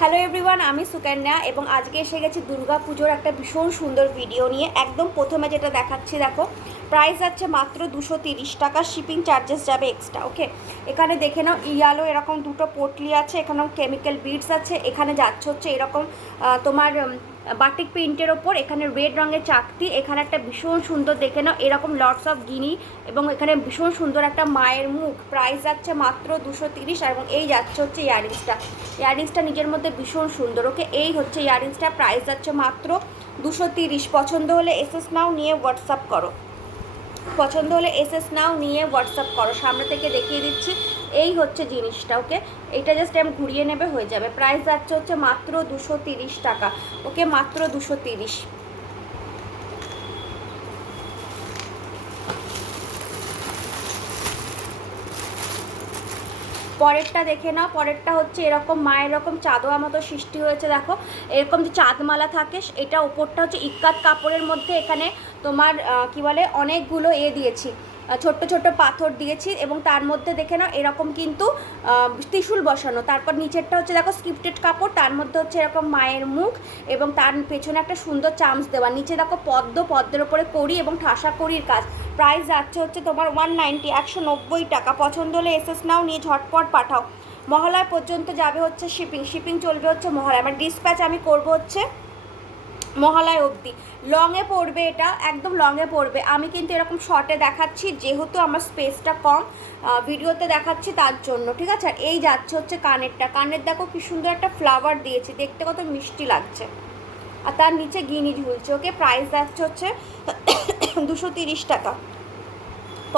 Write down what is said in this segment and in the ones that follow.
Hello everyone আমি সুকন্যা এবং আজকে এসে গেছি দুর্গা পুজোর একটা ভীষণ সুন্দর ভিডিও নিয়ে। একদম প্রথমে যেটা দেখাচ্ছি, দেখো প্রাইস আছে মাত্র দুশো তিরিশ টাকা শিপিং চার্জেস যাবে এক্সট্রা ওকে এখানে দেখে নাও, ইয়ালো এরকম দুটো পোটলি আছে, এখানেও কেমিক্যাল বিডস আছে, এখানে যাচ্ছে হচ্ছে এরকম তোমার বাটিক প্রিন্টের ওপর, এখানে রেড রঙের চাকতি, এখানে একটা ভীষণ সুন্দর, দেখে নাও, এরকম লটস অফ গিনি এবং এখানে ভীষণ সুন্দর একটা মায়ের মুখ। প্রাইস যাচ্ছে মাত্র দুশো তিরিশ এবং এই যাচ্ছে হচ্ছে ইয়ারিংসটা ইয়ারিংসটা নিজের মধ্যে ভীষণ সুন্দর ওকে এই হচ্ছে ইয়ারিংসটা প্রাইস যাচ্ছে মাত্র দুশো তিরিশ। পছন্দ হলে এসএস নাও নিয়ে হোয়াটসঅ্যাপ করো। পছন্দ হলে এসএস নাও নিয়ে হোয়াটসঅ্যাপ করো। সামনে থেকে দেখিয়ে দিচ্ছি এই হচ্ছে জিনিসটা, ওকে? এইটা জাস্ট আমি ঘুরিয়ে নেবে, হয়ে যাবে। প্রাইস যাচ্ছে হচ্ছে মাত্র দুশো তিরিশ টাকা, ওকে? মাত্র দুশো তিরিশ। পরেরটা দেখে নাও, পরেরটা হচ্ছে এরকম মায়ের এরকম চাঁদোয়া মতো সৃষ্টি হয়েছে, দেখো। এরকম যে চাঁদমালা থাকে, এটা ওপরটা হচ্ছে ইক্কাত কাপড়ের মধ্যে এখানে তোমার কি বলে, অনেকগুলো এ দিয়েছি। ছোট্ট ছোট্ট পাথর দিয়েছি এবং তার মধ্যে দেখে নাও, এরকম কিন্তু ত্রিশূল বসানো। তারপর নিচেরটা হচ্ছে দেখো স্ক্রিপ্টেড কাপড়, তার মধ্যে হচ্ছে এরকম মায়ের মুখ এবং তার পেছনে একটা সুন্দর চামচ দেওয়া। নিচে দেখো পদ্ম, পদ্মের ওপরে করি এবং ঠাসা করির কাজ। প্রাইস যাচ্ছে হচ্ছে তোমার ওয়ান নাইনটি একশো নব্বই টাকা। পছন্দ হলে এসএস নাও, নিয়ে ঝটপট পাঠাও। মহালয় পর্যন্ত যাবে হচ্ছে শিপিং শিপিং চলবে হচ্ছে মহালয়। আমার ডিসপ্যাচ আমি করব হচ্ছে মহালয় অবধি। লংয়ে পড়বে এটা, একদম লংয়ে পড়বে। আমি কিন্তু এরকম শর্টে দেখাচ্ছি, যেহেতু আমার স্পেসটা কম ভিডিওতে দেখাচ্ছি তার জন্য, ঠিক আছে? আর এই যাচ্ছে হচ্ছে কানেরটা। কানের দেখো কি সুন্দর একটা ফ্লাওয়ার দিয়েছে, দেখতে কত মিষ্টি লাগছে। আর তার নিচে গিনি ঝুলছে ওকে প্রাইস যাচ্ছে হচ্ছে দুশো তিরিশ টাকা।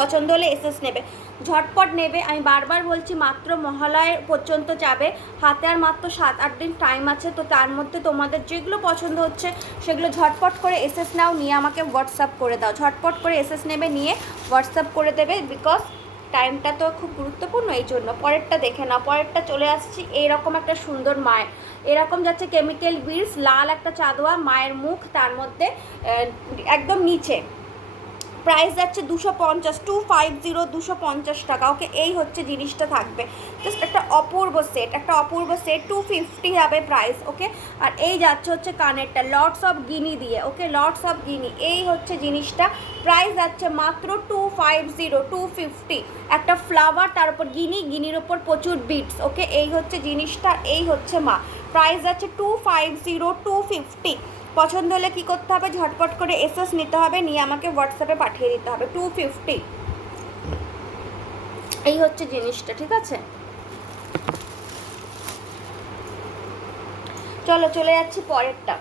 পছন্দ হলে এসএস নেবে। ঝটপট নেবে। আমি বারবার বলছি, মাত্র মহালয় পর্যন্ত যাবে। হাতে আর মাত্র সাত, আট দিন টাইম আছে। তো তার মধ্যে তোমাদের যেগুলো পছন্দ হচ্ছে, সেগুলো ঝটপট করে এসএস নাও। নিয়ে আমাকে হোয়াটসঅ্যাপ করে দাও। ঝটপট করে এসএস নেবে, নিয়ে হোয়াটসঅ্যাপ করে দেবে। বিকজ টাইমটা তো খুব গুরুত্বপূর্ণ এই জন্য। পরেরটা দেখে নাও। পরেরটা চলে আসছি। এইরকম একটা সুন্দর মায়ের। এরকম যাচ্ছে কেমিক্যাল বিলস লাল একটা চাদোয়া, মায়ের মুখ, তার মধ্যে একদম নিচে। প্রাইস যাচ্ছে দুশো পঞ্চাশ টু ফাইভ জিরো দুশো পঞ্চাশ টাকা। ওকে, এই হচ্ছে জিনিসটা থাকবে। জাস্ট একটা অপূর্ব সেট একটা অপূর্ব সেট টু ফিফটি যাবে প্রাইস ওকে? আর এই যাচ্ছে হচ্ছে কানেরটা লটস অফ গিনি দিয়ে, ওকে? লটস অফ গিনি এই হচ্ছে জিনিসটা। প্রাইস যাচ্ছে মাত্র two five zero two fifty একটা ফ্লাওয়ার তার উপর গিনি গিনির ওপর প্রচুর বিটস ওকে? এই হচ্ছে জিনিসটা, এই হচ্ছে মা। প্রাইস যাচ্ছে two five zero two fifty পছন্দ হলে কী করতে হবে? ঝটপট করে এসএস নিতে হবে, নিয়ে আমাকে হোয়াটসঅ্যাপে পাঠিয়ে দিতে হবে। টু ফিফটি এই হচ্ছে জিনিসটা, ঠিক আছে? চলো, চলে যাচ্ছি পরেরটা।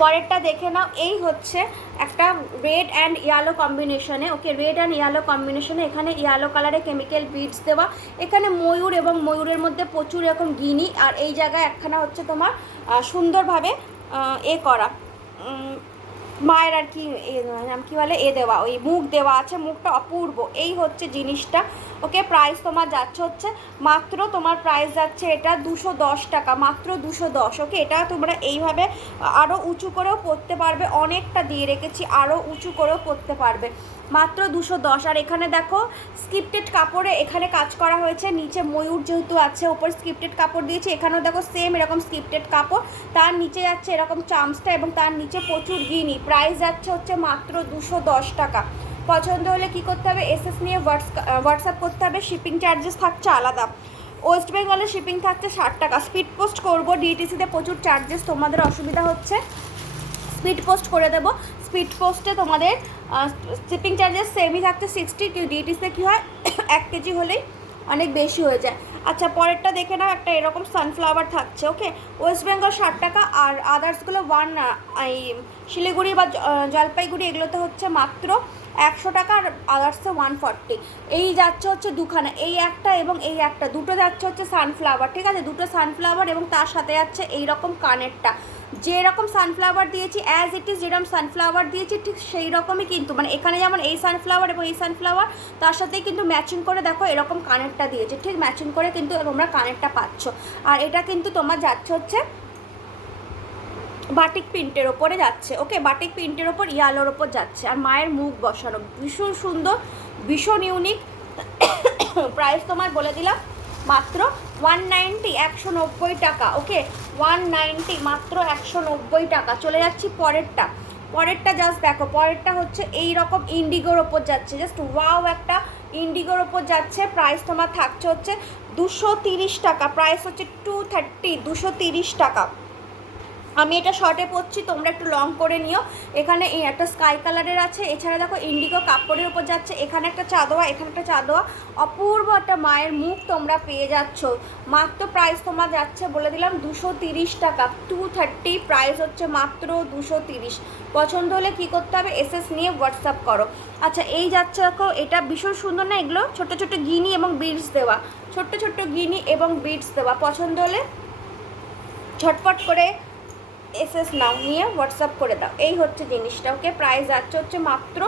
পরেরটা দেখে নাও। এই হচ্ছে একটা রেড অ্যান্ড ইয়ালো কম্বিনেশনে ওকে রেড অ্যান্ড ইয়ালো কম্বিনেশনে এখানে ইয়ালো কালারে কেমিক্যাল বিডস দেওয়া। এখানে ময়ূর এবং ময়ূরের মধ্যে প্রচুর এরকম গিনি। আর এই জায়গায় একখানা হচ্ছে তোমার সুন্দরভাবে এ করা। মায়ের আর কি নাম কি বলে? এ দেওয়া। ওই মুখ দেওয়া আছে। মুখটা অপূর্ব। এই হচ্ছে জিনিসটা। ওকে প্রাইস তোমার যাচ্ছে হচ্ছে মাত্র তোমার প্রাইস যাচ্ছে এটা দুশো দশ টাকা, মাত্র দুশো দশ ওকে এটা তোমরা এইভাবে আরও উঁচু করেও পরতে পারবে, অনেকটা দিয়ে রেখেছি আরও উঁচু করেও পরতে পারবে। মাত্র দুশো দশ, আর এখানে দেখো স্ক্রিপ্টেড কাপড়ে এখানে কাজ করা হয়েছে, নিচে ময়ূর যেহেতু আছে, ওপর স্ক্রিপ্টেড কাপড় দিয়েছে, এখানেও দেখো সেম এরকম স্ক্রিপ্টেড কাপড়, তার নিচে যাচ্ছে এরকম চামচটা এবং তার নিচে প্রচুর গিনি প্রাইস যাচ্ছে হচ্ছে মাত্র দুশো দশ টাকা। পছন্দ হলে কি করতে হবে? এসএস নিয়ে হোয়াটসঅ্যাপ করতে হবে। শিপিং চার্জেস থাকছে আলাদা। ওয়েস্ট বেঙ্গলে শিপিং থাকছে ষাট টাকা। স্পিড পোস্ট করব। ডিটিসিতে প্রচুর চার্জেস তোমাদের অসুবিধা হচ্ছে? স্পিড পোস্ট করে দেবো। স্পিড পোস্টে তোমাদের শিপিং চার্জেস সেমই থাকছে সিক্সটি ডিটিসে কী হয়? এক কেজি হলেই অনেক বেশি হয়ে যায়। আচ্ছা পরেরটা দেখে নাও। একটা এরকম সানফ্লাওয়ার থাকছে ওকে ওয়েস্ট বেঙ্গল ষাট টাকা। আর আদার্সগুলো ওয়ান এই শিলিগুড়ি বা জলপাইগুড়ি এগুলোতে হচ্ছে মাত্র একশো টাকা আর আদার্সে ওয়ান ফর্টি এই যাচ্ছে হচ্ছে দুখানা, এই একটা এবং এই একটা। দুটো যাচ্ছে হচ্ছে সানফ্লাওয়ার ঠিক আছে? দুটো সানফ্লাওয়ার এবং তার সাথে যাচ্ছে এই রকম কানেরটা। যেরকম সানফ্লাওয়ার দিয়েছি অ্যাজ ইট ইজ যেরকম সানফ্লাওয়ার দিয়েছি, ঠিক সেই রকমই কিন্তু মানে এখানে যেমন এই সানফ্লাওয়ার এবং এই সানফ্লাওয়ার তার সাথেই কিন্তু ম্যাচিং করে দেখো এরকম কানেরটা দিয়েছে, ঠিক ম্যাচিং করে কিন্তু তোমরা কানেরটা পাচ্ছ। আর এটা কিন্তু তোমার যাচ্ছে হচ্ছে বাটিক প্রিন্টের ওপরে যাচ্ছে ওকে বাটিক প্রিন্টের ওপর ইয়ালোর ওপর যাচ্ছে আর মায়ের মুখ বসানো। ভীষণ সুন্দর, ভীষণ ইউনিক প্রাইস তোমার বলে দিলাম মাত্র ওয়ান নাইনটি একশো নব্বই টাকা ওকে ওয়ান নাইনটি মাত্র একশো নব্বই টাকা। চলে যাচ্ছি পরেরটা। পরেরটা জাস্ট দেখো, পরেরটা হচ্ছে এই রকম ইন্ডিগোর ওপর যাচ্ছে। জাস্ট ওয়াও একটা ইন্ডিগোর ওপর যাচ্ছে। প্রাইস তোমার থাকছে হচ্ছে দুশো তিরিশ টাকা। প্রাইস হচ্ছে টু থার্টি দুশো তিরিশ টাকা। আমি এটা শর্টে পরছি তোমরা একটু লং করে নিও। এখানে এই একটা স্কাই কালারের আছে। এছাড়া দেখো ইন্ডিগো কাপড়ের উপর যাচ্ছে। এখানে একটা চাদোয়া, এখানে একটা চাদোয়া। অপূর্ব একটা মায়ের মুখ তোমরা পেয়ে যাচ্ছ। মাত্র প্রাইস তোমার যাচ্ছে বলে দিলাম দুশো তিরিশ টাকা। টু থার্টি প্রাইস হচ্ছে মাত্র দুশো তিরিশ। পছন্দ হলে কী করতে হবে? এসএস নিয়ে হোয়াটসঅ্যাপ করো। আচ্ছা এই যাচ্ছে দেখো, এটা ভীষণ সুন্দর না এগুলো? ছোট ছোট গিনি এবং বিডস দেওয়া। ছোট্ট ছোট্ট গিনি এবং বিডস দেওয়া। পছন্দ হলে ঝটপট করে এসএস নাও নিয়ে হোয়াটসঅ্যাপ করে দাও। এই হচ্ছে জিনিসটা ওকে প্রাইস যাচ্ছে হচ্ছে মাত্র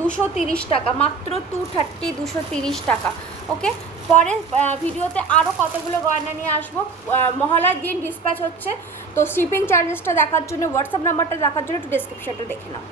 দুশো তিরিশ টাকা মাত্র টু থার্টি দুশো তিরিশ টাকা ওকে পরে আহ, ভিডিওতে আরও কতগুলো গয়না নিয়ে আসব। মহালয়ার দিন ডিসপ্যাচ হচ্ছে। তো শিপিং চার্জেসটা দেখার জন্য হোয়াটসঅ্যাপ নাম্বারটা দেখার জন্য একটু ডিসক্রিপশানটা দেখে নাও।